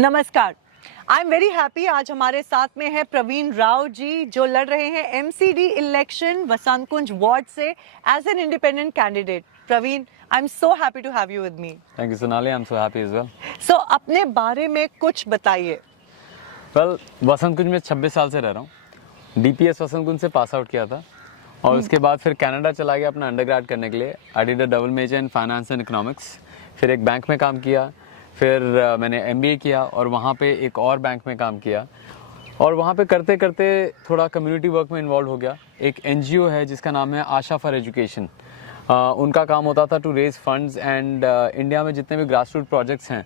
नमस्कार। I am very happy, आज हमारे साथ में है प्रवीण राव जी जो लड़ रहे हैं MCD election Vasant Kunj ward से as an independent candidate. Praveen, I am so happy to have you with me. Thank you, Sonali. I'm so happy as well. So अपने बारे में कुछ बताइए। Well, वसंत कुंज में 26 साल से रह रहा हूँ। डीपीएस वसंत कुंज से पास आउट किया था और उसके बाद फिर कनाडा चला गया अपना अंडरग्रेड करने के लिए। I did a double major in finance and economics. फिर एक बैंक में काम किया, फिर मैंने एमबीए किया और वहाँ पे एक और बैंक में काम किया और वहाँ पे करते करते थोड़ा कम्युनिटी वर्क में इन्वॉल्व हो गया। एक एनजीओ है जिसका नाम है आशा फॉर एजुकेशन। उनका काम होता था to raise funds and India में जितने भी ग्रास रूट प्रोजेक्ट्स हैं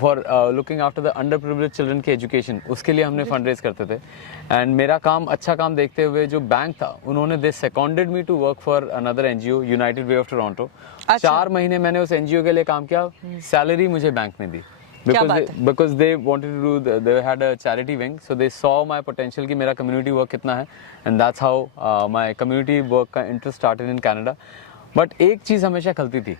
for looking after the under privilege children की एजुकेशन, उसके लिए हमने फंड रेज करते थे। एंड मेरा काम अच्छा काम देखते हुए जो बैंक था उन्होंने they seconded me to work for another NGO United Way of Toronto. 4 महीने मैंने उस एनजीओ के लिए काम किया, सैलरी मुझे बैंक ने दी because they wanted to do they had a charity wing, so they saw my potential कि मेरा community work कितना है, and that's how my community work का interest started in Canada. But एक चीज़ हमेशा खलती थी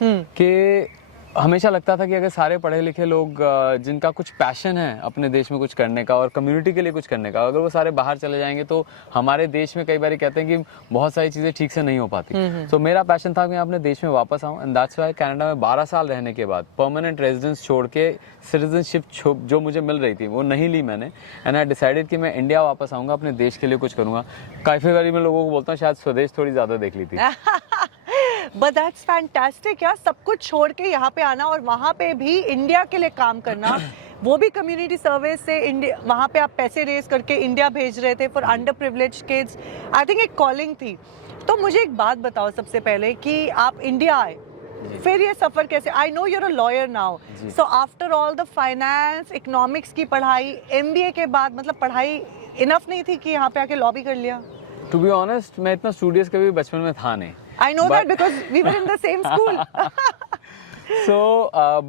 कि हमेशा लगता था कि अगर सारे पढ़े लिखे लोग जिनका कुछ पैशन है अपने देश में कुछ करने का और कम्युनिटी के लिए कुछ करने का, अगर वो सारे बाहर चले जाएंगे तो हमारे देश में कई बार कहते हैं कि बहुत सारी चीज़ें ठीक से नहीं हो पाती। तो मेरा पैशन था कि मैं अपने देश में वापस आऊँ, एंड दैट्स वाई कनाडा में 12 साल रहने के बाद परमानेंट रेजिडेंस छोड़ के सिटीजनशिप जो मुझे मिल रही थी वो नहीं ली मैंने। एंड आई डिसाइडेड कि मैं इंडिया वापस आऊँगा, अपने देश के लिए कुछ करूँगा। काफ़ी बारी मैं लोगों को बोलता हूँ शायद स्वदेश थोड़ी ज़्यादा देख ली थी। बट दैट्स फैंटास्टिक यार, सब कुछ छोड़ के यहाँ पे आना और वहाँ पे भी इंडिया के लिए काम करना, वो भी कम्युनिटी सर्विस से। इंडिया वहाँ पे आप पैसे रेज करके इंडिया भेज रहे थे for under privilege kids. I think एक कॉलिंग थी। तो मुझे एक बात बताओ सबसे पहले कि आप इंडिया आए, फिर ये सफर कैसे? I know you're a lawyer now, so after all the finance economics की पढ़ाई, एमबीए के बाद मतलब पढ़ाई इनफ नहीं थी कि यहाँ पे आके लॉबी कर लिया? टू बी ऑनेस्ट, मैं इतना स्टूडियस कभी बचपन में था नहीं। I know that because we were in the same school.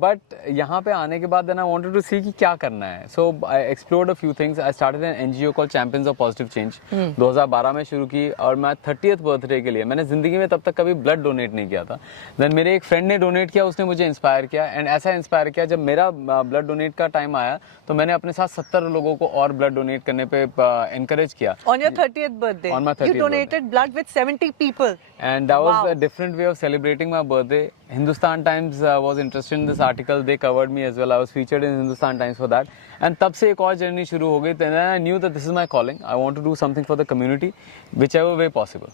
But यहाँ पे आने के बाद then I wanted to see कि क्या करना है. So I explored a few things. I started an NGO called Champions of Positive Change. 2012 में शुरू की और मैं 30th बर्थडे के लिए, मैंने जिंदगी में तब तक कभी ब्लड डोनेट नहीं किया था। Then मेरे एक फ्रेंड ने डोनेट किया, उसने मुझे इंस्पायर किया एंड ऐसा इंस्पायर किया जब मेरा ब्लड डोनेट का टाइम आया तो मैंने अपने साथ 70 लोगों को और ब्लड डोनेट करने पे encourage किया। On your 30th birthday, On my 30th you donated blood with 70 people. And that was a different way of celebrating my birthday. Hindustan Times was interested in this article. They covered me as well. I was featured in Hindustan Times for that. And तब से एक और journey शुरू हो गई. Then I knew that this is my calling. I want to do something for the community, whichever way possible.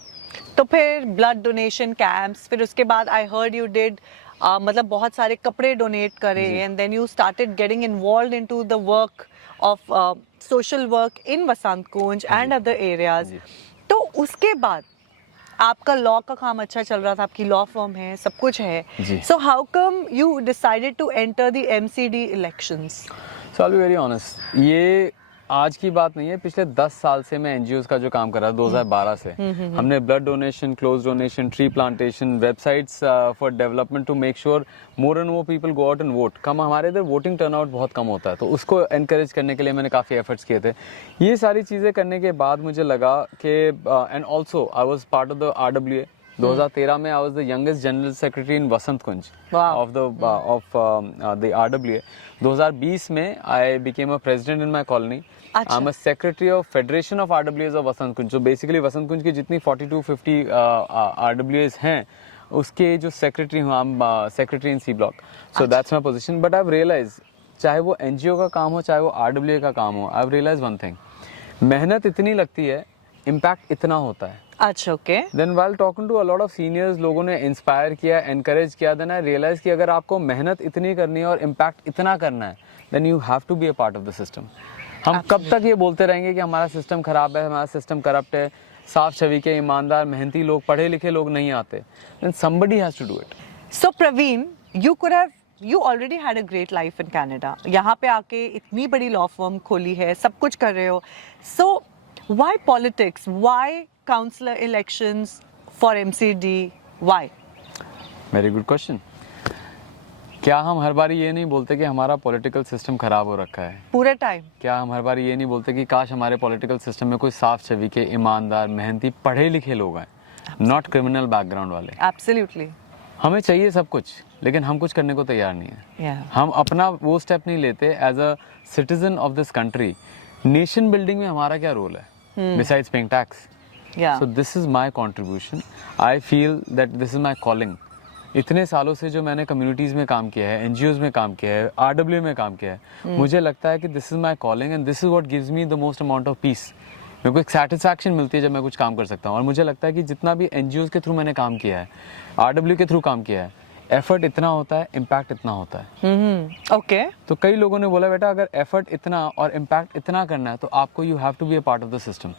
तो फिर blood donation camps, फिर उसके बाद आई हर्ड यू डिड मतलब बहुत सारे कपड़े डोनेट करे and then you started getting involved into the work of social work in Vasant Kunj and other areas. तो उसके बाद आपका लॉ का काम अच्छा चल रहा था, आपकी लॉ फर्म है, सब कुछ है। So how come you decided to enter the MCD elections? So I'll be very honest, ये आज की बात नहीं है, पिछले 10 साल से मैं एनजीओज का जो काम कर रहा था 2012 से। हमने blood donation, clothes donation, tree plantation, websites for development to make sure more and more people go out and vote. कम हमारे इधर वोटिंग टर्नआउट बहुत कम होता है, तो उसको एनकरेज करने के लिए मैंने काफ़ी एफर्ट्स किए थे। ये सारी चीज़ें करने के बाद मुझे लगा कि and also I was part of the RWA। 2013 में I was the youngest general secretary in Vasant Kunj of the RWA। 2020 में I became a president in my colony. I am a secretary of federation of RWAs of Vasant Kunj. जो basically वसंत कुंज की जितनी 42-50 RWAs हैं उसके जो secretary हूँ, I am secretary in C block. So that's my position. But I have realise, चाहे वो NGO का काम हो चाहे वो RWA का काम हो, I have realise one thing, मेहनत इतनी लगती है, इम्पैक्ट इतना होता है। अच्छा, okay. Then while talking to a lot of seniors, लोगों ने इंस्पायर किया, एनकरेज किया, then I realized कि अगर आपको मेहनत इतनी करनी है और इम्पैक्ट इतना करना है, then you have to be a part of the system. हम कब तक ये बोलते रहेंगे कि हमारा सिस्टम खराब है, हमारा सिस्टम करप्ट है, साफ छवि के ईमानदार मेहनती लोग, पढ़े लिखे लोग नहीं आते? Then somebody has to do it. So Praveen, you already had a great life in Canada. यहाँ पे आके इतनी बड़ी लॉ फर्म खोली है, सब कुछ कर रहे हो. So why politics? Why councillor elections for MCD? Why? Very good question. क्या हम हर बार ये नहीं बोलते कि हमारा पॉलिटिकल सिस्टम खराब हो रखा है पूरे टाइम? क्या हम हर बार ये नहीं बोलते कि काश हमारे पॉलिटिकल सिस्टम में कोई साफ छवि के ईमानदार मेहनती पढ़े लिखे लोग हैं, नॉट क्रिमिनल बैकग्राउंड वाले? Absolutely. हमें चाहिए सब कुछ, लेकिन हम कुछ करने को तैयार नहीं है। Yeah. हम अपना वो स्टेप नहीं लेते as a citizen of this country. Nation building में हमारा क्या रोल है besides paying tax? Yeah. So this is my contribution. I feel that this is my calling. इतने सालों से जो मैंने कम्युनिटीज़ में काम किया है, NGOs में काम किया है, RW में काम किया है, मुझे लगता है कि this is my calling and this is what gives me the most amount of peace. मेरे को एक सेटिस्फैक्शन मिलती है जब मैं कुछ काम कर सकता हूँ। और मुझे लगता है कि जितना भी NGOs के थ्रू मैंने काम किया है, RW के थ्रू काम किया है, एफर्ट इतना होता है, इम्पैक्ट इतना होता है। Okay. तो कई लोगों ने बोला बेटा अगर एफर्ट इतना और इम्पैक्ट इतना करना है तो आपको you have to be a part of the system.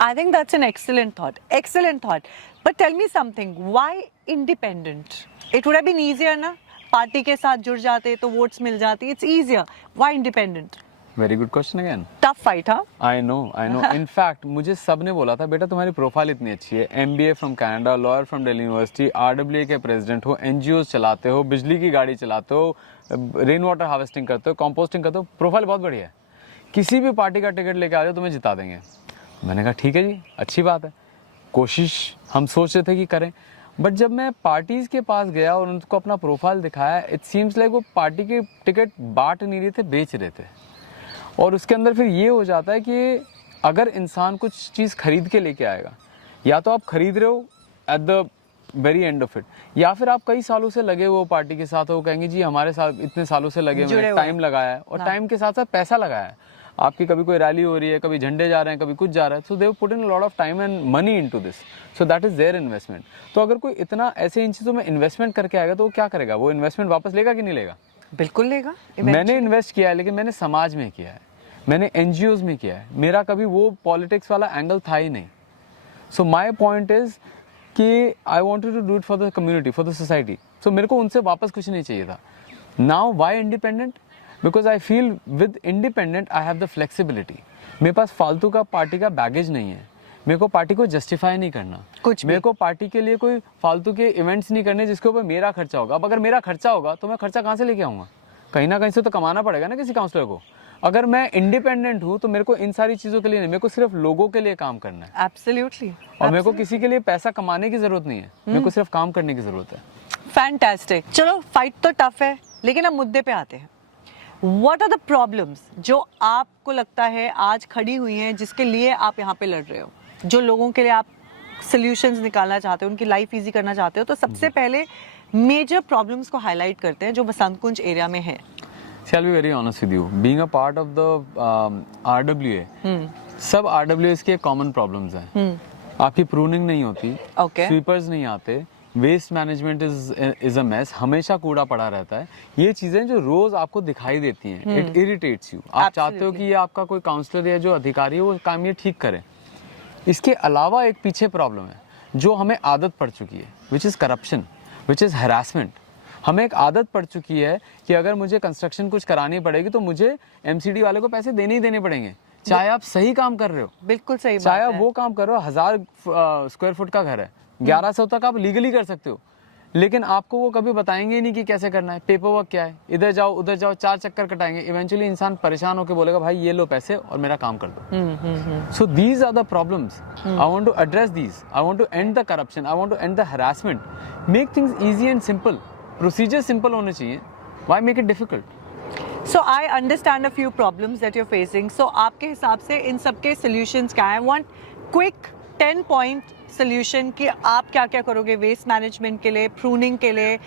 I think that's an excellent thought. Excellent thought. But tell me something. Why independent? It would have been easier, ना? पार्टी के साथ जुड़ जाते तो वोट्स मिल जाती. It's easier. Why independent? Very good question again. Tough fight, huh? I know in fact मुझे सब ने बोला था बेटा तुम्हारी प्रोफाइल इतनी अच्छी है, MBA from Canada, lawyer from Delhi university, RWA के प्रेसिडेंट हो, NGOs चलाते हो, बिजली की गाड़ी चलाते हो, रेन वाटर हार्वेस्टिंग करते हो, कंपोस्टिंग करते हो, प्रोफाइल बहुत बढ़िया है, किसी भी पार्टी का टिकट लेके आ जाओ तुम्हें जिता देंगे। मैंने कहा ठीक है जी, अच्छी बात है, कोशिश हम सोच रहे थे कि करें। बट जब मैं पार्टीज़ के पास गया और उनको अपना प्रोफाइल दिखाया, इट सीम्स लाइक वो पार्टी के टिकट बांट नहीं रहे थे, बेच रहे थे। और उसके अंदर फिर ये हो जाता है कि अगर इंसान कुछ चीज़ खरीद के लेके आएगा, या तो आप खरीद रहे हो at the very end of it, या फिर आप कई सालों से लगे हुए हो पार्टी के साथ, वो कहेंगे जी हमारे साथ इतने सालों से लगे हुए हैं, टाइम लगाया है, और टाइम के साथ साथ पैसा लगाया है। आपकी कभी कोई रैली हो रही है, कभी झंडे जा रहे हैं, कभी कुछ जा रहा है, so they have put in a lot of time and money into this, so that is their investment. तो अगर कोई इतना ऐसे इन चीज़ों में इन्वेस्टमेंट करके आएगा तो वो क्या करेगा? वो इन्वेस्टमेंट वापस लेगा कि नहीं लेगा? बिल्कुल लेगा। मैंने इन्वेस्ट किया है, लेकिन मैंने समाज में किया है, मैंने NGOs में किया है, मेरा कभी वो पॉलिटिक्स वाला एंगल था ही नहीं। सो माई पॉइंट इज कि I wanted to do it for the community, for the society. So मेरे को उनसे वापस कुछ नहीं चाहिए था। Now why independent? Because I feel with independent I have the flexibility. मेरे पास फालतू का पार्टी का बैगेज नहीं है, मेरे को पार्टी को जस्टिफाई नहीं करना, कुछ मेरे को पार्टी के लिए कोई फालतू के इवेंट्स नहीं करने जिसके ऊपर मेरा खर्चा होगा। अब अगर मेरा खर्चा होगा तो मैं खर्चा कहाँ से लेके आऊँगा? कहीं ना कहीं से तो कमाना पड़ेगा ना किसी काउंसलर को। अगर मैं इंडिपेंडेंट हूँ तो मेरे को इन सारी चीज़ों के लिए नहीं, मेरे को सिर्फ लोगों के लिए काम करना है। Absolutely. और मेरे को किसी के लिए पैसा कमाने की जरूरत नहीं है, मेरे को सिर्फ काम करने की जरूरत है। फैंटास्टिक। चलो फाइट तो टफ है, लेकिन अब मुद्दे पे आते हैं। व्हाट आर द प्रॉब्लम्स जो आपको लगता है आज खड़ी हुई हैं, जिसके लिए आप यहाँ पे लड़ रहे हो, जो लोगों के लिए आप सॉल्यूशंस निकालना चाहते हो, उनकी लाइफ इजी करना चाहते हो? तो सबसे पहले मेजर प्रॉब्लम्स को हाईलाइट करते हैं जो बसंत कुंज एरिया में है। See, I'll be very honest with you. Being a part of the RWA, सब RWAs के कॉमन प्रॉब्लम्स हैं। आपकी प्रूनिंग नहीं होती, Okay. स्वीपर्स नहीं आते, waste management is a mess, हमेशा कूड़ा पड़ा रहता है। ये चीजें जो रोज आपको दिखाई देती हैं, इट इरिटेट्स यू। आप चाहते हो कि ये आपका कोई काउंसलर या जो अधिकारी है वो काम ये ठीक करे। इसके अलावा एक पीछे प्रॉब्लम है जो हमें आदत पड़ चुकी है, which is corruption, which is harassment. हमें एक आदत पड़ चुकी है कि अगर मुझे कंस्ट्रक्शन कुछ करानी पड़ेगी तो मुझे MCD वाले को पैसे देने ही देने पड़ेंगे, चाहे आप सही काम कर रहे हो, बिल्कुल सही बात चाहे है। आप वो काम कर रहे हो। 1000 स्क्वायर फुट का घर है, 1100 तक आप लीगली कर सकते हो, लेकिन आपको वो कभी बताएंगे ही नहीं कि कैसे करना है, पेपर वर्क क्या है, इधर जाओ उधर जाओ, 4 चक्कर कटाएंगे। इवेंचुअली इंसान परेशान होकर बोलेगा भाई ये लो पैसे और मेरा काम कर दो। So these are the problems, I want to address these, I want to end the corruption, I want to end the harassment, make things easy and simple. Procedure simple होने चाहिए, why make it difficult? So I understand a few problems that you're facing. So आपके हिसाब से इन सब के solutions क्या हैं? Want quick 10-point solution कि आप क्या क्या करोगे वेस्ट मैनेजमेंट के लिए, pruning के लिए,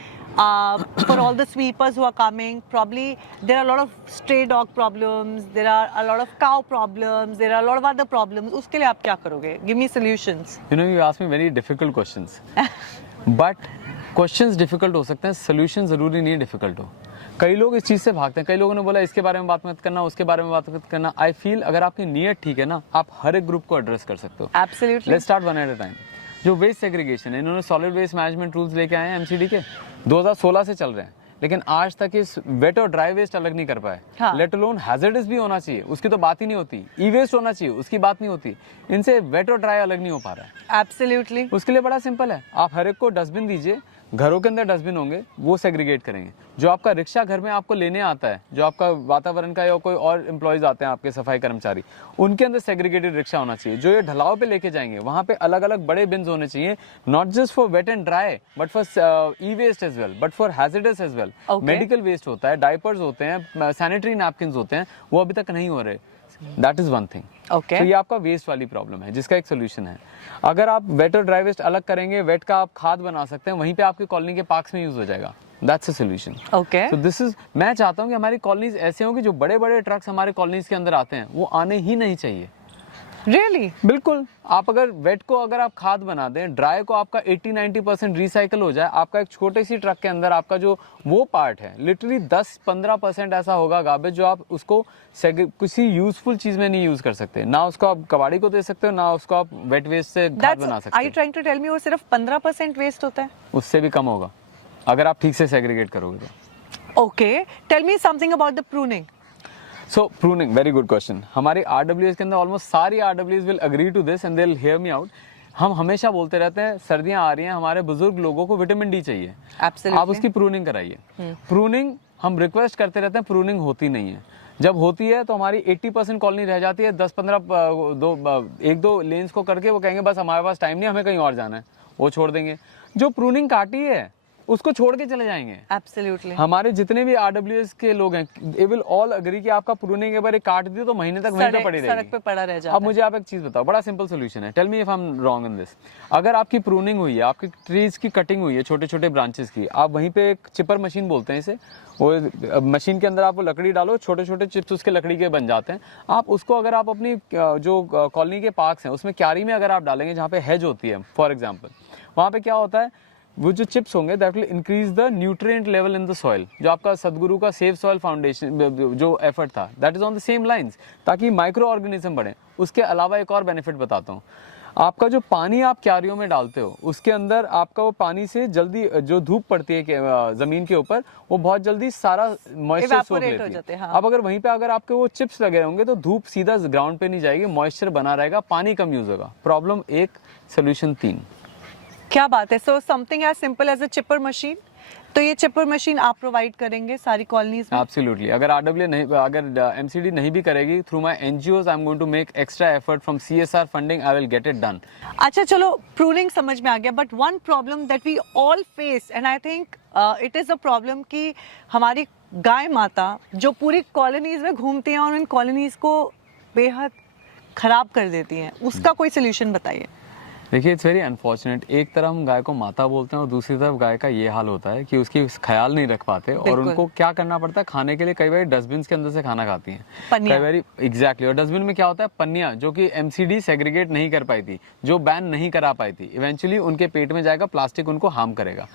for all the sweepers who are coming. Probably there are a lot of stray dog problems, there are a lot of cow problems, there are a lot of other problems. उसके लिए आप क्या करोगे? Give me solutions. You know, you ask me very difficult questions. But questions difficult हो सकते हैं, solution जरूरी नहीं डिफिकल्ट हो। कई लोग इस चीज से भागते हैं, कई लोगों ने बोला इसके बारे में बात मत करना, उसके बारे में बात मत करना। आई फील अगर आपकी नीयत ठीक है ना, आप हर एक ग्रुप को एड्रेस कर सकते हो। Absolutely. Let's start one at a time. जो वेस्ट सेग्रीगेशन है, इन्होंने सॉलिड वेस्ट मैनेजमेंट रूल्स लेके आए हैं MCD के, 2016 से चल रहे हैं, लेकिन आज तक इस वेट और ड्राई वेस्ट अलग नहीं कर पाए। हाँ। लेट अलोन हैजर्डस भी होना चाहिए, उसकी तो बात ही नहीं होती। ई वेस्ट होना चाहिए, उसकी बात नहीं होती। इनसे वेट और ड्राई अलग नहीं हो पा रहा है। Absolutely. उसके लिए बड़ा सिंपल है, आप हर एक को डस्टबिन दीजिए, घरों के अंदर डस्टबिन होंगे, वो सेग्रीगेट करेंगे। जो आपका रिक्शा घर में आपको लेने आता है, जो आपका वातावरण का या कोई और एम्प्लॉयज आते हैं आपके सफाई कर्मचारी, उनके अंदर सेग्रीगेटेड रिक्शा होना चाहिए। जो ये ढलाव पे लेके जाएंगे, वहाँ पे अलग अलग बड़े बिन्स होने चाहिए, not just for wet and dry but for e waste as well, but for hazardous as well. Medical waste होता है, डायपर्स होते हैं, सैनिटरी नैपकिन होते हैं, वो अभी तक नहीं हो रहे। That is one thing. Okay, तो ये आपका वेस्ट वाली प्रॉब्लम है, जिसका एक सोल्यूशन है। अगर आप वेट और ड्राई वेस्ट अलग करेंगे, वेट का आप खाद बना सकते हैं, वहीं पे आपकी कॉलोनी के पार्क्स में यूज हो जाएगा। That's a solution. Okay, so this is, मैं चाहता हूँ कि हमारी कॉलोनीज ऐसे हों कि जो बड़े बड़े ट्रक्स हमारे कॉलोनीज के अंदर आते हैं वो आने ही नहीं चाहिए। रियली? बिल्कुल। आप अगर वेट को अगर आप खाद बना दें, ड्राई को आपका 80-90% रिसाइकल हो जाए, आपका एक छोटे सी ट्रक के अंदर आपका जो वो पार्ट है, लिटरली 10-15% ऐसा होगा गार्बेज जो आप उसको किसी यूजफुल चीज में नहीं यूज कर सकते। ना उसको आप कबाड़ी को दे सकते हो, ना उसको आप वेट वेस्ट से खाद बना सकते are you trying to tell me वो सिर्फ 15% वेस्ट होता है? हो। उससे भी कम होगा अगर आप ठीक से सेग्रीगेट करोगे तो। Okay, tell me something about the pruning. So pruning, very good question. हमारे आरडब्ल्यूएस के अंदर ऑलमोस्ट सारी आरडब्ल्यूएस will agree to this and they will hear me out. हम हमेशा बोलते रहते हैं सर्दियां आ रही हैं, हमारे बुजुर्ग लोगों को विटामिन डी चाहिए। Absolutely. आप उसकी प्रूनिंग कराइए। प्रूनिंग हम रिक्वेस्ट करते रहते हैं, प्रूनिंग होती नहीं है। जब होती है तो हमारी 80% कॉलोनी रह जाती है। 10-15 एक दो लेन्स को करके वो कहेंगे बस हमारे पास टाइम नहीं, हमें कहीं और जाना है, वो छोड़ देंगे। जो प्रूनिंग काटी है उसको छोड़ के चले जाएंगे। एब्सोल्युटली। हमारे जितने भी आरडब्ल्यूएस के लोग हैं, दे विल ऑल अग्री कि आपका प्रूनिंग एक बार काट दिया तो महीने तक वहीं पे पड़ी रहेगी, सड़क पे पड़ा रह जाता अब मुझे आप एक चीज बताओ, बड़ा सिंपल सोल्यूशन है। Tell me if I am wrong in this. अगर आपकी प्रूनिंग हुई है, आपकी ट्रीज की कटिंग हुई है छोटे छोटे ब्रांचेस की, आप वहीं पे एक चिपर मशीन बोलते हैं इसे, वो मशीन के अंदर आप वो लकड़ी डालो, छोटे छोटे चिप्स उसके लकड़ी के बन जाते हैं। आप उसको अगर आप अपनी जो कॉलोनी के पार्क्स हैं उसमें क्यारी में अगर आप डालेंगे जहाँ पे हेज होती है फॉर एग्जाम्पल, वहाँ पे क्या होता है, वो जो चिप्स होंगे that will increase the nutrient level in the soil. जो आपका सदगुरु का सेव सॉइल फाउंडेशन जो एफर्ट था, that is on the same lines, ताकि माइक्रो ऑर्गेनिज्म बढ़े। उसके अलावा एक और बेनिफिट बताता हूँ, आपका जो पानी आप क्यारियों में डालते हो उसके अंदर आपका वो पानी से जल्दी जो धूप पड़ती है जमीन के ऊपर, वो बहुत जल्दी सारा मॉइस्चर सोख लेती है। अब अगर वहीं पे अगर आपके वो चिप्स लगे होंगे तो धूप सीधा ग्राउंड पे नहीं जाएगी, मॉइस्चर बना रहेगा, पानी कम यूज होगा। प्रॉब्लम एक, सोल्यूशन तीन। क्या बात है। So something as simple as a chipper machine, तो ये चिपर मशीन आप प्रोवाइड करेंगे सारी कॉलोनीज में? एब्सोल्युटली। अगर आरडब्ल्यू नहीं, अगर एमसीडी नहीं भी करेगी, through my NGOs I am going to make extra effort from CSR funding, I will get it done. अच्छा चलो, प्रूनिंग समझ में आ गया, but one problem that we all face and I think it is a problem कि हमारी गाय माता जो पूरी कॉलोनीज में घूमती हैं और उन कॉलोनीज को बेहद खराब कर देती हैं, उसका कोई सोल्यूशन बताइए। देखिए, इट्स वेरी अनफॉर्चुनेट। एक तरफ हम गाय को माता बोलते हैं और दूसरी तरफ गाय का ये हाल होता है कि उसकी ख्याल नहीं रख पाते और उनको क्या करना पड़ता है, खाने के लिए कई बार डस्टबिन के अंदर से खाना खाती हैं, कई बार। एग्जैक्टली। और डस्टबिन में क्या होता है, पन्नियां, जो कि एमसीडी सेग्रीगेट नहीं कर पाई थी, जो बैन नहीं करा पाई थी, इवेंचुअली उनके पेट में जाएगा, प्लास्टिक उनको हार्म करेगा।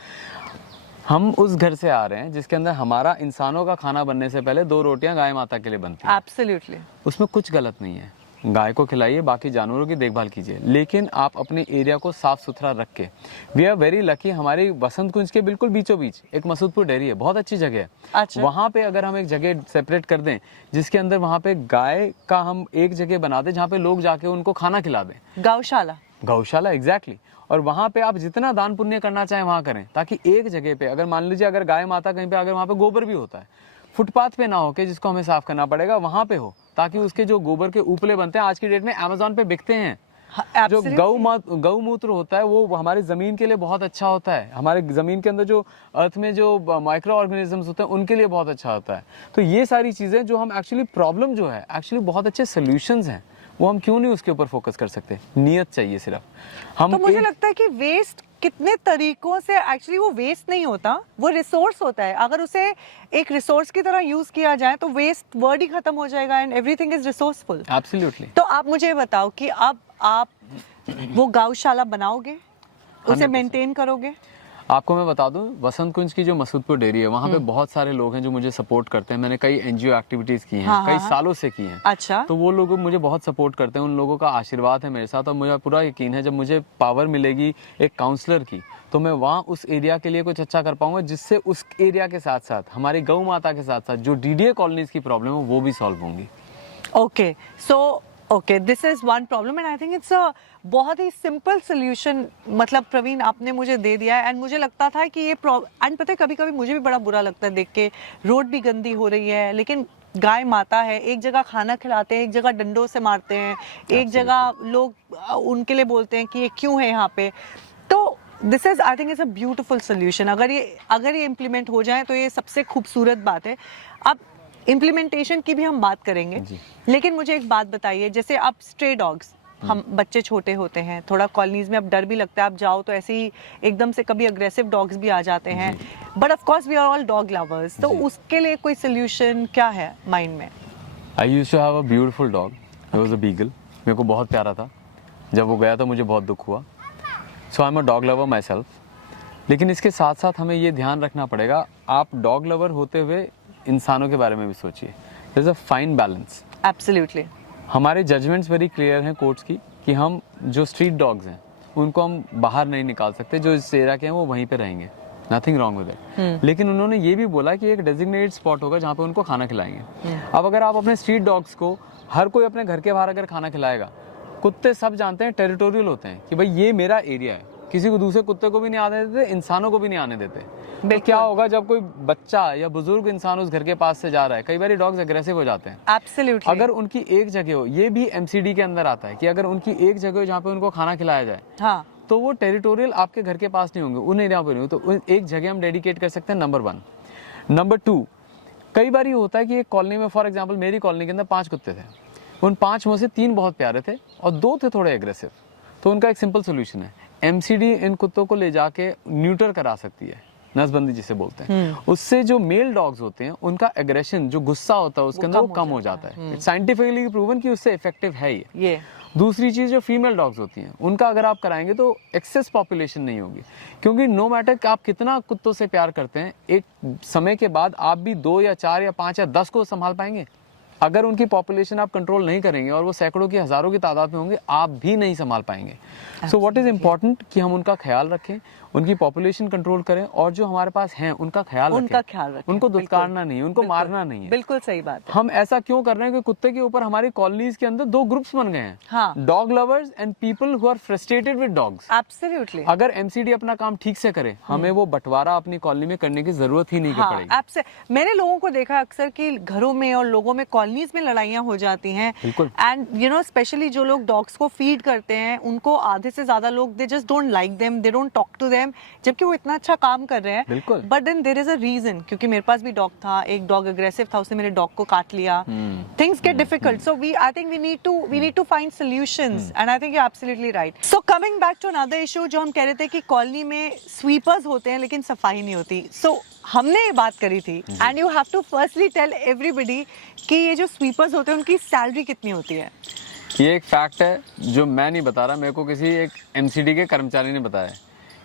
हम उस घर से आ रहे हैं जिसके अंदर हमारा इंसानों का खाना बनने से पहले 2 रोटियां गाय माता के लिए बनती हैं। एब्सोल्युटली। उसमें कुछ गलत नहीं है, गाय को खिलाइए, बाकी जानवरों की देखभाल कीजिए, लेकिन आप अपने एरिया को साफ सुथरा रख के। वी आर वेरी लकी, हमारी बसंत कुंज के बिल्कुल बीचों बीच एक मसूदपुर डेयरी है, बहुत अच्छी जगह है। अच्छा। वहाँ पे अगर हम एक जगह सेपरेट कर दें जिसके अंदर वहाँ पे गाय का हम एक जगह बना दें जहाँ पे लोग जाके उनको खाना खिला दें, गौशाला। गौशाला, एग्जैक्टली। और वहाँ पे आप जितना दान पुण्य करना चाहें वहाँ करें, ताकि एक जगह पे अगर मान लीजिए अगर गाय माता कहीं पे, अगर वहाँ पे गोबर भी होता है, फुटपाथ पे ना हो के जिसको हमें साफ करना पड़ेगा, वहाँ पे हो, ताकि उसके जो गोबर के उपले बनते हैं, आज की डेट में अमेज़न पे बिकते हैं। जो गौमूत्र होता है वो हमारी जमीन के लिए बहुत अच्छा होता है, हमारे जमीन के अंदर जो अर्थ में जो माइक्रो ऑर्गेनिजम्स होते हैं उनके लिए बहुत अच्छा होता है। तो ये सारी चीजें जो हम एक्चुअली प्रॉब्लम जो है, एक्चुअली बहुत अच्छे सोल्यूशंस हैं, वो हम क्यों नहीं उसके ऊपर फोकस कर सकते? नियत चाहिए सिर्फ। हम तो मुझे लगता है कि वेस्ट कितने तरीकों से, एक्चुअली वो वेस्ट नहीं होता, वो रिसोर्स होता है। अगर उसे एक रिसोर्स की तरह यूज किया जाए तो वेस्ट वर्ड ही खत्म हो जाएगा and everything is resourceful. Absolutely. तो आप मुझे बताओ कि अब आप वो गौशाला बनाओगे, उसे मेंटेन करोगे? आपको मैं बता दूं, बसंत कुंज की जो मसूदपुर डेयरी है, वहाँ पे बहुत सारे लोग हैं जो मुझे सपोर्ट करते हैं। मैंने कई एनजीओ एक्टिविटीज की हैं, कई सालों से की हैं। अच्छा। तो वो लोग मुझे बहुत सपोर्ट करते हैं, उन लोगों का आशीर्वाद है मेरे साथ, और मुझे पूरा यकीन है जब मुझे पावर मिलेगी एक काउंसलर की, तो मैं वहाँ उस एरिया के लिए कुछ अच्छा कर पाऊंगा, जिससे उस एरिया के साथ साथ हमारी गौ माता के साथ साथ जो डीडीए कॉलोनीज की प्रॉब्लम है वो भी सॉल्व होंगी। Okay, so okay, this is one problem and I think it's a बहुत ही सिंपल सोल्यूशन, मतलब प्रवीण आपने मुझे दे दिया है। एंड मुझे लगता था कि ये एंड पता है कभी कभी मुझे भी बड़ा बुरा लगता है देख के, रोड भी गंदी हो रही है, लेकिन गाय माता है, एक जगह खाना खिलाते हैं, एक जगह डंडों से मारते हैं, एक जगह लोग उनके लिए बोलते हैं कि ये क्यों है यहाँ पे। तो this is I think is a beautiful solution. अगर ये इम्प्लीमेंट हो जाए तो ये सबसे खूबसूरत बात है। अब इम्प्लीमेंटेशन की भी हम बात करेंगे, लेकिन मुझे एक बात बताइए, जैसे अब स्ट्रे डॉग्स, हम बच्चे छोटे होते हैं, थोड़ा कॉलोनीज में अब डर भी लगता है, आप जाओ तो ऐसे ही एकदम से कभी अग्रेसिव डॉग्स भी आ जाते हैं, but of course we are all dog lovers, तो उसके लिए कोई सोल्यूशन क्या है माइंड में? I used to have a beautiful dog, it was a beagle, मेरे को बहुत प्यारा था। जब वो गया तो मुझे बहुत दुख हुआ। So I am a dog lover myself. लेकिन इसके साथ साथ हमें ये ध्यान रखना पड़ेगा, आप डॉग लवर होते हुए इंसानों के बारे में भी सोचिए। There is a fine balance. Absolutely. हमारे जजमेंट्स वेरी क्लियर हैं कोर्ट्स की कि हम जो स्ट्रीट डॉग्स हैं उनको हम बाहर नहीं निकाल सकते, जो इस एरिया के हैं वो वहीं पे रहेंगे, नथिंग रॉन्ग विद इट। लेकिन उन्होंने ये भी बोला कि एक डेजिग्नेटेड स्पॉट होगा जहाँ पे उनको खाना खिलाएंगे। अब अगर आप अपने स्ट्रीट डॉग्स को, हर कोई अपने घर के बाहर अगर खाना खिलाएगा, कुत्ते सब जानते हैं टेरिटोरियल होते हैं कि भाई ये मेरा एरिया है, किसी को दूसरे कुत्ते को भी नहीं आने देते, इंसानों को भी नहीं आने देते। तो क्या होगा जब कोई बच्चा या बुजुर्ग इंसान उस घर के पास से जा रहा है, कई बार डॉग्स अग्रेसिव हो जाते हैं। एब्सोल्युटली। अगर उनकी एक जगह हो, ये भी एमसीडी के अंदर आता है कि अगर उनकी एक जगह हो जहाँ पे उनको खाना खिलाया जाए, हाँ, तो वो टेरिटोरियल आपके घर के पास नहीं होंगे, उन एरिया पे नहीं हो, तो एक जगह हम डेडिकेट कर सकते हैं, नंबर 1। नंबर 2, कई बार ये होता है कि एक कॉलोनी में, फॉर एग्जाम्पल मेरी कॉलोनी के अंदर 5 कुत्ते थे, उन 5 में से 3 बहुत प्यारे थे और 2 थे थोड़े एग्रेसिव। तो उनका एक सिंपल सोल्यूशन है, एमसीडी इन कुत्तों को ले जाके न्यूटर करा सकती है, नसबंदी जिसे बोलते हैं। उससे जो मेल डॉग्स होते हैं उनका एग्रेशन, जो गुस्सा होता है उसके अंदर, वो कम हो जाता है। साइंटिफिकली प्रूवन कि उससे इफेक्टिव है ये। दूसरी चीज, जो फीमेल डॉग्स होती हैं उनका अगर आप कराएंगे तो एक्सेस पॉपुलेशन नहीं होगी, क्योंकि नो मैटर कि आप कितना कुत्तों से प्यार करते हैं, एक समय के बाद आप भी 2 या 4 या 5 या 10 को संभाल पाएंगे। अगर उनकी पॉपुलेशन आप कंट्रोल नहीं करेंगे और वो सैकड़ों की, हजारों की तादाद में होंगे, आप भी नहीं संभाल पाएंगे। सो व्हाट इज इम्पोर्टेंट कि हम उनका ख्याल रखें, उनकी पॉपुलेशन कंट्रोल करें, और जो हमारे पास हैं उनका ख्याल रखें। उनको दुत्कारना नहीं है, उनको मारना नहीं है। बिल्कुल सही बात है। हम ऐसा क्यों कर रहे हैं कि कुत्ते के ऊपर हमारी कॉलोनीज के अंदर 2 ग्रुप्स बन गए हैं, dog lovers and people who are frustrated with dogs. Absolutely. अगर एमसीडी अपना काम ठीक से करे, हमें वो बंटवारा अपनी कॉलोनी में करने की जरूरत ही नहीं पड़ेगी। मैंने लोगों को देखा अक्सर कि घरों में और लोगों में, कॉलोनीज में लड़ाइयाँ हो जाती हैं। एंड यू नो, स्पेशली जो लोग डॉग्स को फीड करते हैं, उनको आधे से ज्यादा लोग, they just don't like them, they don't talk to them, जबकि वो इतना अच्छा काम कर रहे हैं। But then there is a reason, क्योंकि मेरे पास भी डॉग था, एक डॉग अग्रेसिव था, उसने मेरे डॉग को काट लिया। Things get difficult, so I think we need to find solutions, and I think you are absolutely right. So coming back to another issue, जो हम कह रहे थे कि कॉलोनी में स्वीपर्स होते हैं लेकिन सफाई नहीं होती। सो हमने ये बात करी थी, and you have to firstly tell everybody कि ये जो स्वीपर्स होते हैं उनकी सैलरी कितनी होती है। ये एक फैक्ट है जो मैं नहीं बता रहा, मेरे को किसी एक एमसीडी के कर्मचारी ने बताया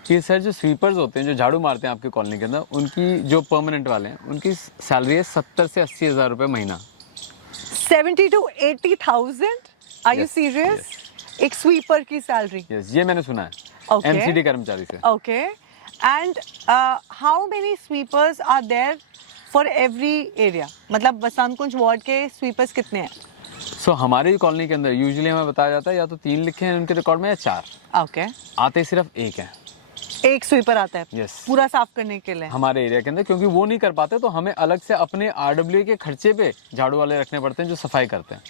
कि सर जो स्वीपर्स होते हैं, जो झाड़ू मारते हैं आपकी कॉलोनी के अंदर, उनकी जो परमानेंट वाले हैं, उनकी सैलरी है 70 से 80 हज़ार रुपये महीना। 70 to 80,000? Are you serious? एक स्वीपर की सैलरी? यस, ये मैंने सुना है एमसीडी कर्मचारी से। Okay, and how many sweepers are there for every area? मतलब बसंत कुंज वार्ड के स्वीपर्स कितने हैं? सो हमारी कॉलोनी के अंदर यूजुअली हमें बताया जाता है या तो 3 लिखे हैं उनके रिकॉर्ड में, या 4। ओके, आते सिर्फ 1 है। एक स्वीपर आता है yes. पूरा साफ करने के लिए हमारे एरिया के अंदर, क्योंकि वो नहीं कर पाते तो हमें अलग से अपने आरडब्ल्यू के खर्चे पे झाड़ू वाले रखने पड़ते हैं जो सफाई करते हैं।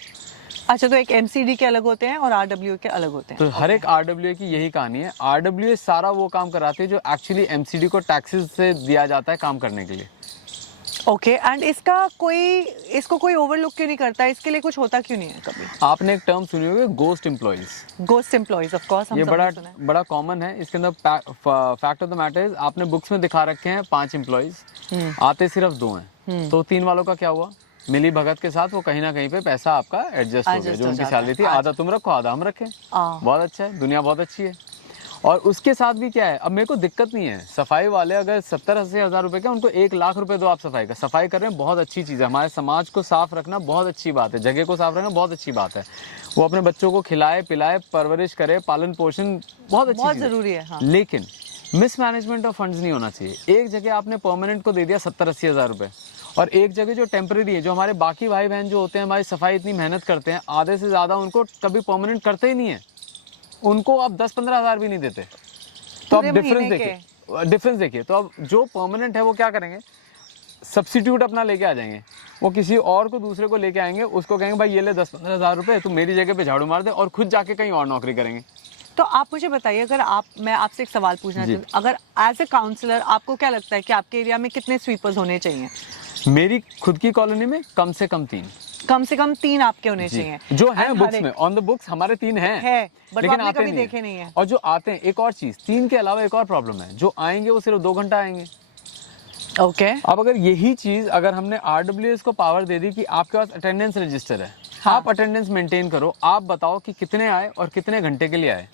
अच्छा, तो एक एमसीडी के अलग होते हैं और आरडब्ल्यू के अलग होते हैं। तो हर एक आरडब्ल्यू की यही कहानी है। आरडब्ल्यू सारा वो काम कराते हैं जो एक्चुअली एमसीडी को टैक्सेस से दिया जाता है काम करने के लिए। ओके, एंड इसको कोई ओवरलुक क्यों नहीं करता? इसके लिए कुछ होता क्यों नहीं है कभी? आपने एक टर्म सुनी होगी, ghost employees. Ghost employees, of course, ये बड़ा कॉमन है। इसके अंदर fact of the matter is, आपने बुक्स में दिखा रखे हैं 5 एम्प्लॉइज, आते सिर्फ 2 हैं। तो 3 वालों का क्या हुआ? मिली भगत के साथ वो कहीं ना कहीं पे पैसा आपका एडजस्ट हो गया। जो उनकी सैलरी थी, आधा तुम रखो आधा हम रखें। बहुत अच्छा है, दुनिया बहुत अच्छी है। और उसके साथ भी क्या है, अब मेरे को दिक्कत नहीं है, सफाई वाले अगर 70-80 हज़ार रुपए का, उनको 1 लाख रुपए दो, आप सफाई कर रहे हैं, बहुत अच्छी चीज़ है। हमारे समाज को साफ रखना बहुत अच्छी बात है, जगह को साफ रखना बहुत अच्छी बात है। वो अपने बच्चों को खिलाए पिलाए, परवरिश करे, पालन पोषण बहुत जरूरी है। हाँ। लेकिन मिसमैनेजमेंट ऑफ फंड्स नहीं होना चाहिए। एक जगह आपने परमानेंट को दे दिया 70-80 हज़ार रुपए, और एक जगह जो टेम्परेरी है, जो हमारे बाकी भाई बहन जो होते हैं, हमारी सफाई इतनी मेहनत करते हैं, आधे से ज़्यादा उनको कभी परमानेंट करते ही नहीं है, उनको आप 10-15 हज़ार भी नहीं देते। तो आप पूरे डिफरेंस महीने देखिए, डिफरेंस देखिए। तो अब जो परमानेंट है वो क्या करेंगे, सब्सिट्यूट अपना लेके आ जाएंगे, वो किसी और को दूसरे को लेके आएंगे, उसको कहेंगे भाई ये ले 10-15 हज़ार रुपये, तुम मेरी जगह पे झाड़ू मार दे, और खुद जाके कहीं और नौकरी करेंगे। तो आप मुझे बताइए, अगर मैं आपसे एक सवाल पूछना जी। चाहती हूँ, अगर एज ए काउंसलर आपको क्या लगता है कि आपके एरिया में कितने स्वीपर्स होने चाहिए? मेरी खुद की कॉलोनी में कम से कम 3। कम से कम 3 आपके होने जी, चाहिए। जो है And बुक्स हर में, एक ऑन द बुक्स हमारे 3 हैं, है, बट लेकिन आपने आते कभी नहीं देखे नहीं है। और जो आते हैं, एक और चीज़, 3 के अलावा एक और प्रॉब्लम है, जो आएंगे वो सिर्फ 2 घंटा आएंगे। ओके। अब अगर यही चीज़ अगर हमने RWS को पावर दे दी कि आपके पास अटेंडेंस रजिस्टर है, हाँ। आप अटेंडेंस मेंटेन करो, आप बताओ कि कितने आए और कितने घंटे के लिए आए।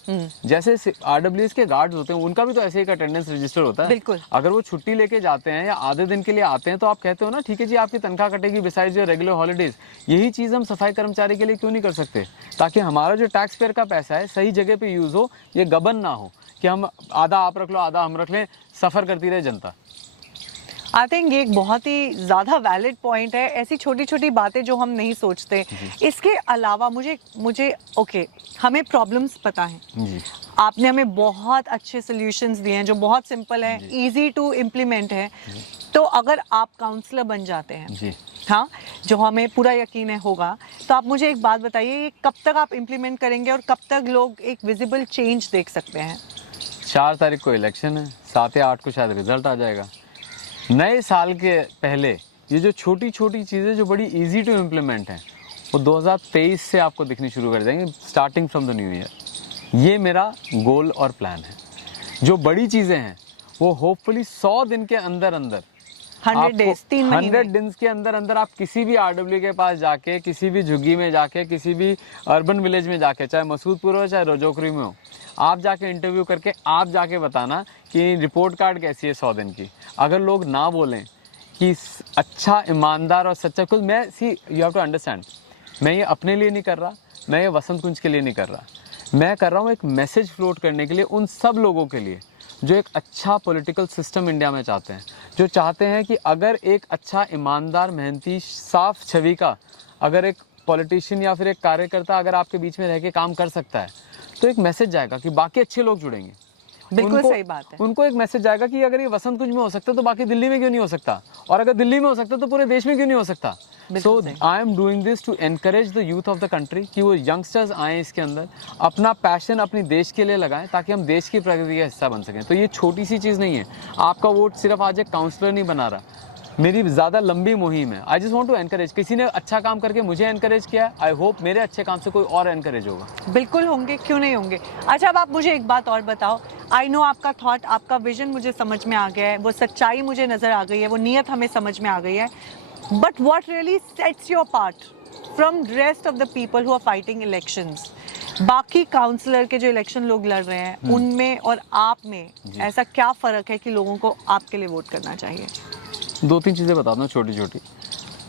जैसे RWS के गार्ड्स होते हैं, उनका भी तो ऐसे एक अटेंडेंस रजिस्टर होता है। बिल्कुल। अगर वो छुट्टी लेके जाते हैं या आधे दिन के लिए आते हैं, तो आप कहते हो ना ठीक है जी आपकी तनख्वाह कटेगी बिसाइड्स योर रेगुलर हॉलीडेज। यही चीज़ हम सफाई कर्मचारी के लिए क्यों नहीं कर सकते, ताकि हमारा जो टैक्स पेयर का पैसा है सही जगह पे यूज़ हो, ये गबन ना हो कि हम आधा आप रख लो आधा हम रख लें, सफ़र करती रहे जनता। आई थिंक ये एक बहुत ही ज़्यादा वैलिड पॉइंट है। ऐसी छोटी छोटी बातें जो हम नहीं सोचते। इसके अलावा मुझे ओके, हमें प्रॉब्लम्स पता है, जी आपने हमें बहुत अच्छे सॉल्यूशंस दिए हैं जो बहुत सिंपल हैं, इजी टू इम्प्लीमेंट है। तो अगर आप काउंसलर बन जाते हैं, जी हाँ, जो हमें पूरा यकीन है होगा, तो आप मुझे एक बात बताइए, ये कब तक आप इम्प्लीमेंट करेंगे और कब तक लोग एक विजिबल चेंज देख सकते हैं? 4 तारीख को इलेक्शन है, 7 या 8 को शायद रिजल्ट आ जाएगा। नए साल के पहले ये जो छोटी छोटी चीज़ें जो बड़ी इजी टू इम्प्लीमेंट हैं, वो 2023 से आपको दिखनी शुरू कर देंगे, starting from the new year. ये मेरा गोल और प्लान है। जो बड़ी चीज़ें हैं वो होपफुली 100 दिन के अंदर अंदर 100 डेज, 3 महीने। 100 दिन के अंदर अंदर आप किसी भी RW के पास जाके, किसी भी झुग्गी में जाके, किसी भी अर्बन विलेज में जाके, चाहे मसूदपुर हो चाहे रजौकरी में हो, आप जाके इंटरव्यू करके आप जाके बताना कि रिपोर्ट कार्ड कैसी है 100 दिन की। अगर लोग ना बोलें कि अच्छा, ईमानदार और सच्चा, कुछ मैं यू हैव टू अंडरस्टैंड, मैं ये अपने लिए नहीं कर रहा, मैं ये वसंत कुंज के लिए नहीं कर रहा, मैं कर रहा हूँ एक मैसेज फ्लोट करने के लिए उन सब लोगों के लिए जो एक अच्छा पॉलिटिकल सिस्टम इंडिया में चाहते हैं, जो चाहते हैं कि अगर एक अच्छा, ईमानदार, मेहनती, साफ छवि का अगर एक पॉलिटिशियन या फिर एक कार्यकर्ता अगर आपके बीच में रह के काम कर सकता है, तो एक मैसेज जाएगा कि बाकी अच्छे लोग जुड़ेंगे। बिल्कुल सही बात है। उनको एक मैसेज जाएगा कि अगर ये वसंत कुंज में हो सकता है तो बाकी दिल्ली में क्यों नहीं हो सकता, और अगर दिल्ली में हो सकता है तो पूरे देश में क्यों नहीं हो सकता। So I am doing this to encourage the youth of the country कि वो यंगस्टर्स आएँ इसके अंदर, अपना पैशन अपनी देश के लिए लगाएं, ताकि हम देश की प्रगति का हिस्सा बन सकें। तो ये छोटी सी चीज़ नहीं है, आपका वोट सिर्फ आज एक काउंसलर नहीं बना रहा, मेरी ज़्यादा लंबी मुहिम है। I just want to encourage, किसी ने अच्छा काम करके मुझे एनकरेज किया, आई होप मेरे अच्छे काम से कोई और एनकरेज होगा। बिल्कुल होंगे, क्यों नहीं होंगे। अच्छा, अब आप मुझे एक बात और बताओ, आई नो आपका थॉट, आपका विजन मुझे समझ में आ गया है, वो सच्चाई मुझे नज़र आ गई है, वो नीयत हमें समझ में आ गई है, but what really sets your part from rest of the people who are fighting elections? बाकी काउंसलर के जो इलेक्शन लोग लड़ रहे हैं, उनमें और आप में ऐसा क्या फ़र्क है कि लोगों को आपके लिए वोट करना चाहिए? 2-3 चीज़ें बताता हूँ छोटी छोटी।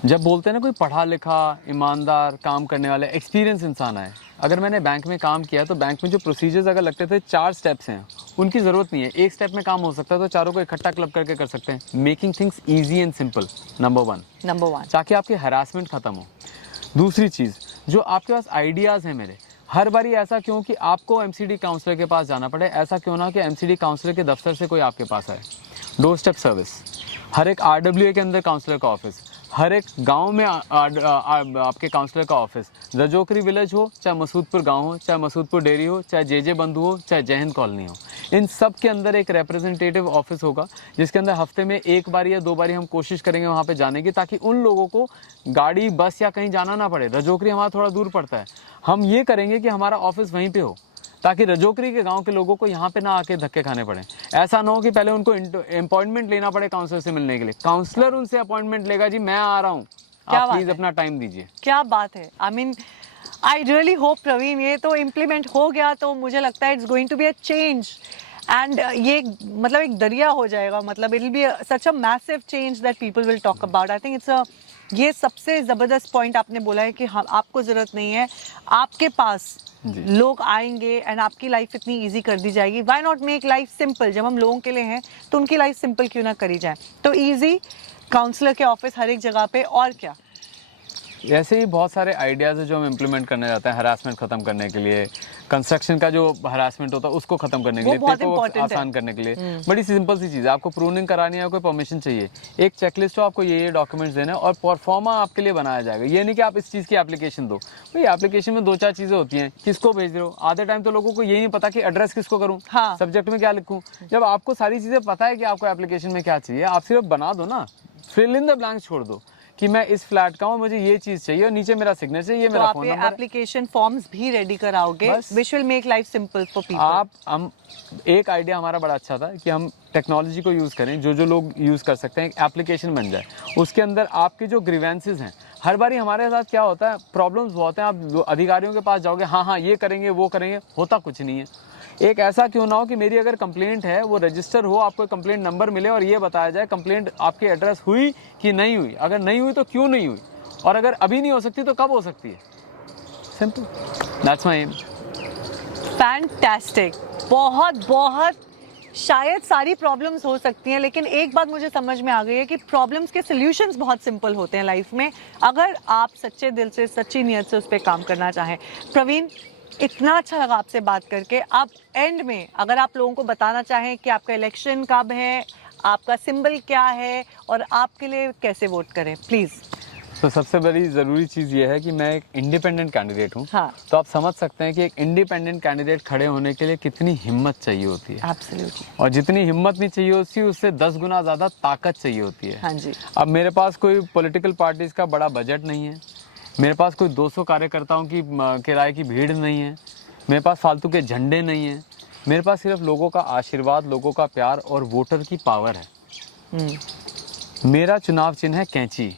जब बोलते हैं ना कोई पढ़ा लिखा, ईमानदार, काम करने वाले, एक्सपीरियंस इंसान आए, अगर मैंने बैंक में काम किया तो बैंक में जो प्रोसीजर्स अगर लगते थे 4 स्टेप्स हैं, उनकी ज़रूरत नहीं है, एक स्टेप में काम हो सकता है, तो चारों को इकट्ठा क्लब करके कर सकते हैं। Making things easy and simple, number 1, ताकि आपकी हरासमेंट ख़त्म हो। दूसरी चीज़, जो आपके पास आइडियाज़ हैं मेरे, हर बारी ऐसा क्यों कि आपको MCD काउंसलर के पास जाना पड़े, ऐसा क्यों ना कि MCD काउंसलर के दफ्तर से कोई आपके पास आए। 2 स्टेप सर्विस, हर एक RWA के अंदर काउंसलर का ऑफिस, हर एक गांव में आपके काउंसलर का ऑफिस, रजौकरी विलेज हो चाहे मसूदपुर गांव हो, चाहे मसूदपुर डेयरी हो, चाहे JJ बंधु हो, चाहे जय हिंद कॉलोनी हो, इन सब के अंदर एक रिप्रेजेंटेटिव ऑफिस होगा, जिसके अंदर हफ्ते में 1 बार या 2 बार हम कोशिश करेंगे वहाँ पे जाने की, ताकि उन लोगों को गाड़ी, बस या कहीं जाना ना पड़े। रजौकरी हमारा थोड़ा दूर पड़ता है, हम ये करेंगे कि हमारा ऑफिस वहीं पे हो, ताकि रजौकरी के गांव के लोगों को यहाँ पे ना आके धक्के खाने पड़े। ऐसा ना हो कि पहले उनको अपॉइंटमेंट लेना पड़े काउंसलर से मिलने के लिए, काउंसलर उनसे अपॉइंटमेंट लेगा, जी मैं आ रहा हूँ, आप प्लीज अपना टाइम दीजिए। क्या बात है। I mean I really hope Praveen, ये तो इम्प्लीमेंट हो गया तो मुझे लगता है it's going to be a change, and ये मतलब एक दरिया हो जाएगा, मतलब it will be such a massive change that people will talk about. I think ये सबसे ज़बरदस्त पॉइंट आपने बोला है कि हम, आपको ज़रूरत नहीं है, आपके पास लोग आएंगे एंड आपकी लाइफ इतनी इजी कर दी जाएगी। Why not make life simple? जब हम लोगों के लिए हैं तो उनकी लाइफ सिंपल क्यों ना करी जाए। तो इजी, काउंसलर के ऑफिस हर एक जगह पे, और क्या? ऐसे ही बहुत सारे आइडियाज़ है जो हम इम्प्लीमेंट करने जाते हैं हरासमेंट खत्म करने के लिए, कंस्ट्रक्शन का जो हरासमेंट होता है उसको खत्म करने के वो लिए, बहुत पेपर वर्क important है। आसान करने के लिए। बड़ी सिंपल सी चीज़ है, आपको प्रूनिंग करानी है, कोई परमिशन चाहिए, एक चेकलिस्ट हो, आपको ये डॉक्यूमेंट्स देना है और परफॉर्मा आपके लिए बनाया जाएगा। ये नहीं कि आप इस चीज़ की एप्लीकेशन दो, भाई एप्लीकेशन में 2-4 चीज़ें होती हैं, किसको भेज रहे हो। आधे टाइम तो लोगों को यही नहीं पता कि एड्रेस किसको करूँ, हाँ। सब्जेक्ट में क्या लिखूँ। जब आपको सारी चीज़ें पता है कि आपको एप्लीकेशन में क्या चाहिए, आप सिर्फ बना दो ना, फिल इन द ब्लैंक्स छोड़ दो कि मैं इस फ्लैट का हूँ, मुझे ये चीज़ चाहिए और नीचे मेरा सिग्नेचर, ये तो मेरा आप फोन ये नंबर है। एप्लीकेशन फॉर्म्स भी रेडी कराओगे, बस। Which will make life simple for people. आप हम एक आइडिया हमारा बड़ा अच्छा था कि हम टेक्नोलॉजी को यूज़ करें, जो लोग यूज़ कर सकते हैं, एक एप्लीकेशन बन जाए, उसके अंदर आपके जो ग्रीवेंसेस हैं। हर बारी हमारे साथ क्या होता है, प्रॉब्लम्स बहुत हैं, आप अधिकारियों के पास जाओगे, हाँ हाँ ये करेंगे वो करेंगे, होता कुछ नहीं है। एक ऐसा क्यों ना हो कि मेरी अगर कंप्लेंट है वो रजिस्टर हो, आपको कंप्लेंट नंबर मिले और ये बताया जाए कंप्लेंट आपके एड्रेस हुई कि नहीं हुई, अगर नहीं हुई तो क्यों नहीं हुई, और अगर अभी नहीं हो सकती तो कब हो सकती है। Simple, that's my aim. Fantastic, बहुत बहुत। शायद सारी प्रॉब्लम्स हो सकती हैं, लेकिन एक बात मुझे समझ में आ गई है कि प्रॉब्लम्स के सॉल्यूशंस बहुत सिंपल होते हैं लाइफ में, अगर आप सच्चे दिल से, सच्ची नीयत से उस पर काम करना चाहें। प्रवीण, इतना अच्छा लगा आपसे बात करके। आप एंड में अगर आप लोगों को बताना चाहें कि आपका इलेक्शन कब है, आपका सिंबल क्या है और आपके लिए कैसे वोट करें, प्लीज़। तो सबसे बड़ी ज़रूरी चीज़ ये है कि मैं एक इंडिपेंडेंट कैंडिडेट हूँ। हाँ। तो आप समझ सकते हैं कि एक इंडिपेंडेंट कैंडिडेट खड़े होने के लिए कितनी हिम्मत चाहिए होती है। एब्सोल्युटली। और जितनी हिम्मत नहीं चाहिए होती, उससे 10 गुना ज़्यादा ताकत चाहिए होती है। हाँ जी। अब मेरे पास कोई पॉलिटिकल पार्टीज़ का बड़ा बजट नहीं है, मेरे पास कोई 200 कार्यकर्ताओं की किराए की भीड़ नहीं है, मेरे पास फालतू के झंडे नहीं हैं, मेरे पास सिर्फ लोगों का आशीर्वाद, लोगों का प्यार और वोटर की पावर है। मेरा चुनाव चिन्ह है कैंची।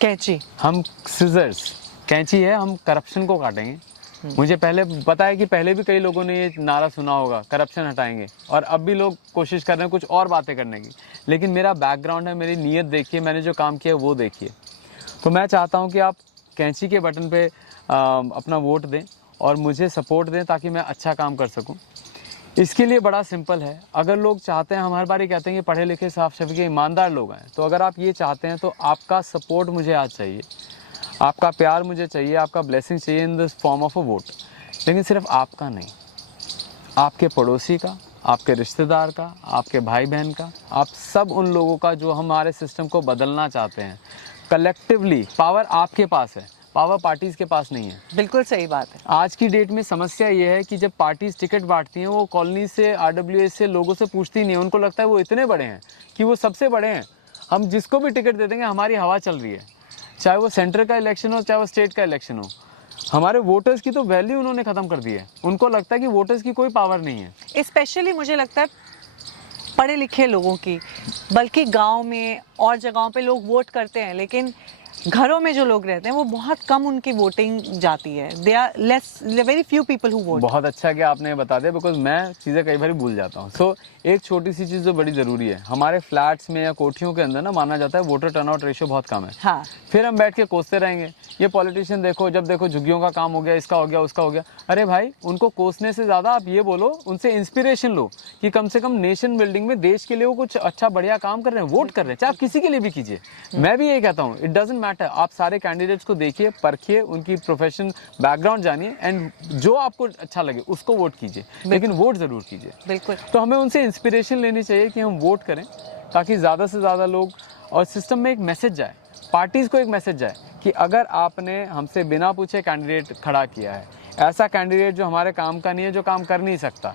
कैंची। हम सिजर्स, कैंची है, हम करप्शन को काटेंगे। मुझे पहले पता है कि पहले भी कई लोगों ने ये नारा सुना होगा, करप्शन हटाएंगे, और अब भी लोग कोशिश कर रहे हैं कुछ और बातें करने की, लेकिन मेरा बैकग्राउंड है, मेरी नीयत देखिए, मैंने जो काम किया वो देखिए। तो मैं चाहता हूँ कि आप कैंची के बटन पे अपना वोट दें और मुझे सपोर्ट दें ताकि मैं अच्छा काम कर सकूं। इसके लिए बड़ा सिंपल है, अगर लोग चाहते हैं, हम हर बार कहते हैं कि पढ़े लिखे साफ शफी के ईमानदार लोग हैं, तो अगर आप ये चाहते हैं तो आपका सपोर्ट मुझे आज चाहिए, आपका प्यार मुझे चाहिए, आपका ब्लेसिंग चाहिए in the form of a vote. लेकिन सिर्फ आपका नहीं, आपके पड़ोसी का, आपके रिश्तेदार का, आपके भाई बहन का, आप सब उन लोगों का जो हमारे सिस्टम को बदलना चाहते हैं। कलेक्टिवली पावर आपके पास है, पावर पार्टीज के पास नहीं है। बिल्कुल सही बात है। आज की डेट में समस्या ये है कि जब पार्टीज टिकट बांटती हैं, वो कॉलोनी से, आरडब्ल्यूएस से लोगों से पूछती नहीं है, उनको लगता है वो इतने बड़े हैं कि वो सबसे बड़े हैं, हम जिसको भी टिकट दे देंगे, हमारी हवा चल रही है, चाहे वो सेंटर का इलेक्शन हो, चाहे वो स्टेट का इलेक्शन हो। हमारे वोटर्स की तो वैल्यू उन्होंने ख़त्म कर दी है, उनको लगता है कि वोटर्स की कोई पावर नहीं है। स्पेशली मुझे लगता है पढ़े लिखे लोगों की, बल्कि गांव में और जगहों पे लोग वोट करते हैं, लेकिन घरों में जो लोग रहते हैं वो बहुत कम उनकी वोटिंग जाती है। They are less, very few people who vote. बहुत अच्छा कि आपने बता दिया, बिकॉज मैं चीज़ें कई बार भूल जाता हूँ। सो एक छोटी सी चीज़ जो बड़ी ज़रूरी है, हमारे फ्लैट्स में या कोठियों के अंदर ना माना जाता है वोटर टर्नआउट रेशियो बहुत कम है। हाँ। फिर हम बैठ के कोसते रहेंगे, ये पॉलिटिशियन देखो, जब देखो झुग्गियों का काम हो गया, इसका हो गया, उसका हो गया। अरे भाई, उनको कोसने से ज़्यादा आप ये बोलो, उनसे इंस्पिरेशन लो कि कम से कम नेशन बिल्डिंग में, देश के लिए वो कुछ अच्छा बढ़िया काम कर रहे हैं, वोट कर रहे हैं, चाहे आप किसी के लिए भी कीजिए। मैं भी यही कहता हूँ, इट डजंट मैटर, आप सारे कैंडिडेट्स को देखिए, परखिए, उनकी प्रोफेशन बैकग्राउंड जानिए, एंड जो आपको अच्छा लगे उसको वोट कीजिए, लेकिन वोट ज़रूर कीजिए। बिल्कुल। तो हमें उनसे इंस्पिरेशन लेनी चाहिए कि हम वोट करें, ताकि ज़्यादा से ज़्यादा लोग, और सिस्टम में एक मैसेज जाए, पार्टीज़ को एक मैसेज जाए कि अगर आपने हमसे बिना पूछे कैंडिडेट खड़ा किया है, ऐसा कैंडिडेट जो हमारे काम का नहीं है, जो काम कर नहीं सकता,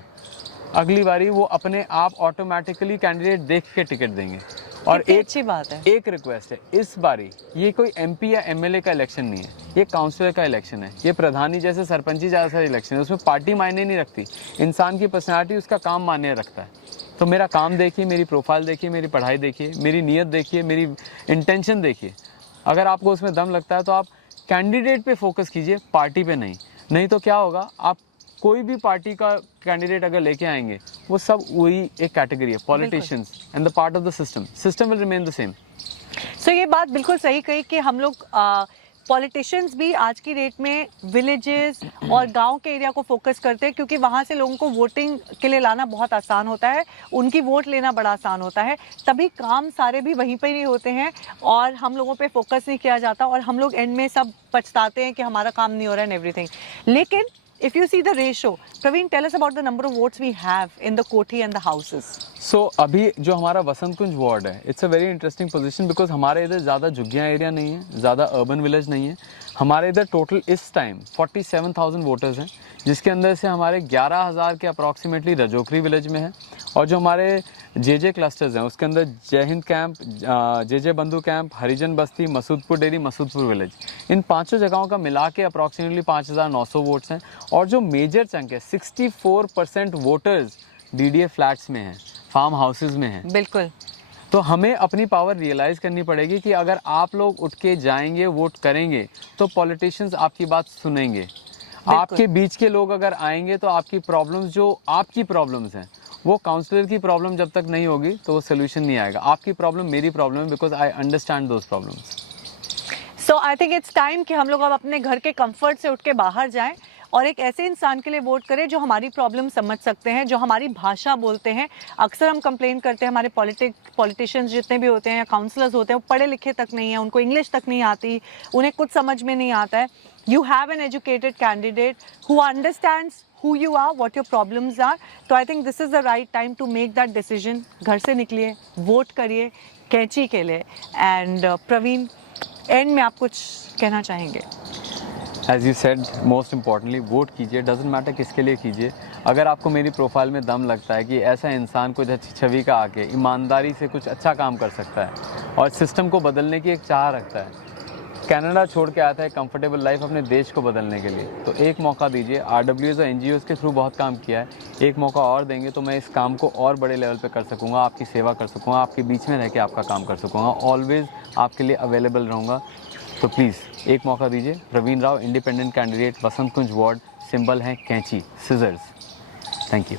अगली बारी वो अपने आप ऑटोमेटिकली कैंडिडेट देख के टिकट देंगे। और कितनी एक अच्छी बात है। एक रिक्वेस्ट है, इस बारी ये कोई एमपी या एमएलए का इलेक्शन नहीं है, ये काउंसलर का इलेक्शन है, ये प्रधानी जैसे सरपंची जैसा इलेक्शन है। उसमें पार्टी मायने नहीं रखती, इंसान की पर्सनालिटी, उसका काम मायने रखता है। तो मेरा काम देखिए, मेरी प्रोफाइल देखिए, मेरी पढ़ाई देखिए, मेरी नीयत देखिए, मेरी इंटेंशन देखिए। अगर आपको उसमें दम लगता है तो आप कैंडिडेट पे फोकस कीजिए, पार्टी पे नहीं तो क्या होगा, आप कोई भी पार्टी का कैंडिडेट अगर लेके आएंगे, वो सब वही एक कैटेगरी है, politicians and the part of the system will remain the same. सो ये बात बिल्कुल सही कही कि हम लोग पॉलिटिशियंस भी आज की डेट में विलेजेस और गांव के एरिया को फोकस करते हैं, क्योंकि वहां से लोगों को वोटिंग के लिए लाना बहुत आसान होता है, उनकी वोट लेना बड़ा आसान होता है, तभी काम सारे भी वहीं पर ही होते हैं और हम लोगों पे फोकस नहीं किया जाता और हम लोग एंड में सब पछताते हैं कि हमारा काम नहीं हो रहा है एंड एवरीथिंग. लेकिन if you see the ratio, Praveen, tell us about the number of votes we have in the Koti and the houses. सो अभी जो हमारा वसंत कुंज वार्ड है, it's a very interesting position because हमारे इधर ज़्यादा झुग्गियाँ एरिया नहीं है, ज़्यादा अर्बन विलेज नहीं है. हमारे इधर टोटल इस टाइम 47,000 वोटर्स हैं, जिसके अंदर से हमारे 11,000 के अप्रॉक्सीमेटली रजोकरी विलेज में है, और जो हमारे जे क्लस्टर्स हैं उसके अंदर जय हिंद कैंप, जे बंधु कैंप, हरिजन बस्ती, मसूदपुर डेरी, मसूदपुर विलेज, इन पांचों जगहों का मिला के अप्रॉक्सीमेटली 5,900 वोट्स हैं. और जो मेजर चंक है 64% वोटर्स DDA फ्लैट्स में हैं, फार्म हाउसेज में हैं. बिल्कुल. तो हमें अपनी पावर रियलाइज़ करनी पड़ेगी कि अगर आप लोग उठ के जाएंगे, वोट करेंगे, तो पॉलिटिशियंस आपकी बात सुनेंगे. आपके बीच के लोग अगर आएंगे तो आपकी प्रॉब्लम्स, जो आपकी प्रॉब्लम्स हैं, वो काउंसलर की प्रॉब्लम जब तक नहीं होगी तो वो सोल्यूशन नहीं आएगा. आपकी प्रॉब्लम मेरी प्रॉब्लम है, because I understand those problems. So I think it's time कि हम लोग अब अपने घर के कंफर्ट से उठ के बाहर जाएं और एक ऐसे इंसान के लिए वोट करें जो हमारी प्रॉब्लम समझ सकते हैं, जो हमारी भाषा बोलते हैं. अक्सर हम कंप्लेन करते हैं हमारे पॉलिटिशियंस जितने भी होते हैं या काउंसलर्स होते हैं, वो पढ़े लिखे तक नहीं है, उनको इंग्लिश तक नहीं आती, उन्हें कुछ समझ में नहीं आता है. You have an educated candidate who understands who you are, what your problems are. तो I think this is the right time to make that decision. घर से निकलिए, वोट करिए कैंची के लिए. एंड प्रवीण, एंड में आप कुछ कहना चाहेंगे? As you said, most importantly vote कीजिए, डजेंट मैटर किसके लिए कीजिए. अगर आपको मेरी प्रोफाइल में दम लगता है कि ऐसा इंसान कुछ अच्छी छवि का आके ईमानदारी से कुछ अच्छा काम कर सकता है और सिस्टम को बदलने की एक चाह रखता है, कनाडा छोड़ के आता है कंफर्टेबल लाइफ अपने देश को बदलने के लिए, तो एक मौका दीजिए. RWS और NGOs के थ्रू बहुत काम किया है, एक मौका और देंगे तो मैं इस काम को और बड़े लेवल पे कर सकूँगा, आपकी सेवा कर सकूँगा, आपके बीच में रह के आपका काम कर सकूँगा, ऑलवेज़ आपके लिए अवेलेबल रहूँगा. तो प्लीज़ एक मौका दीजिए. प्रवीण राव, इंडिपेंडेंट कैंडिडेट, वसंत कुंज वार्ड, सिंबल है कैंची, सिजर्स. Thank you.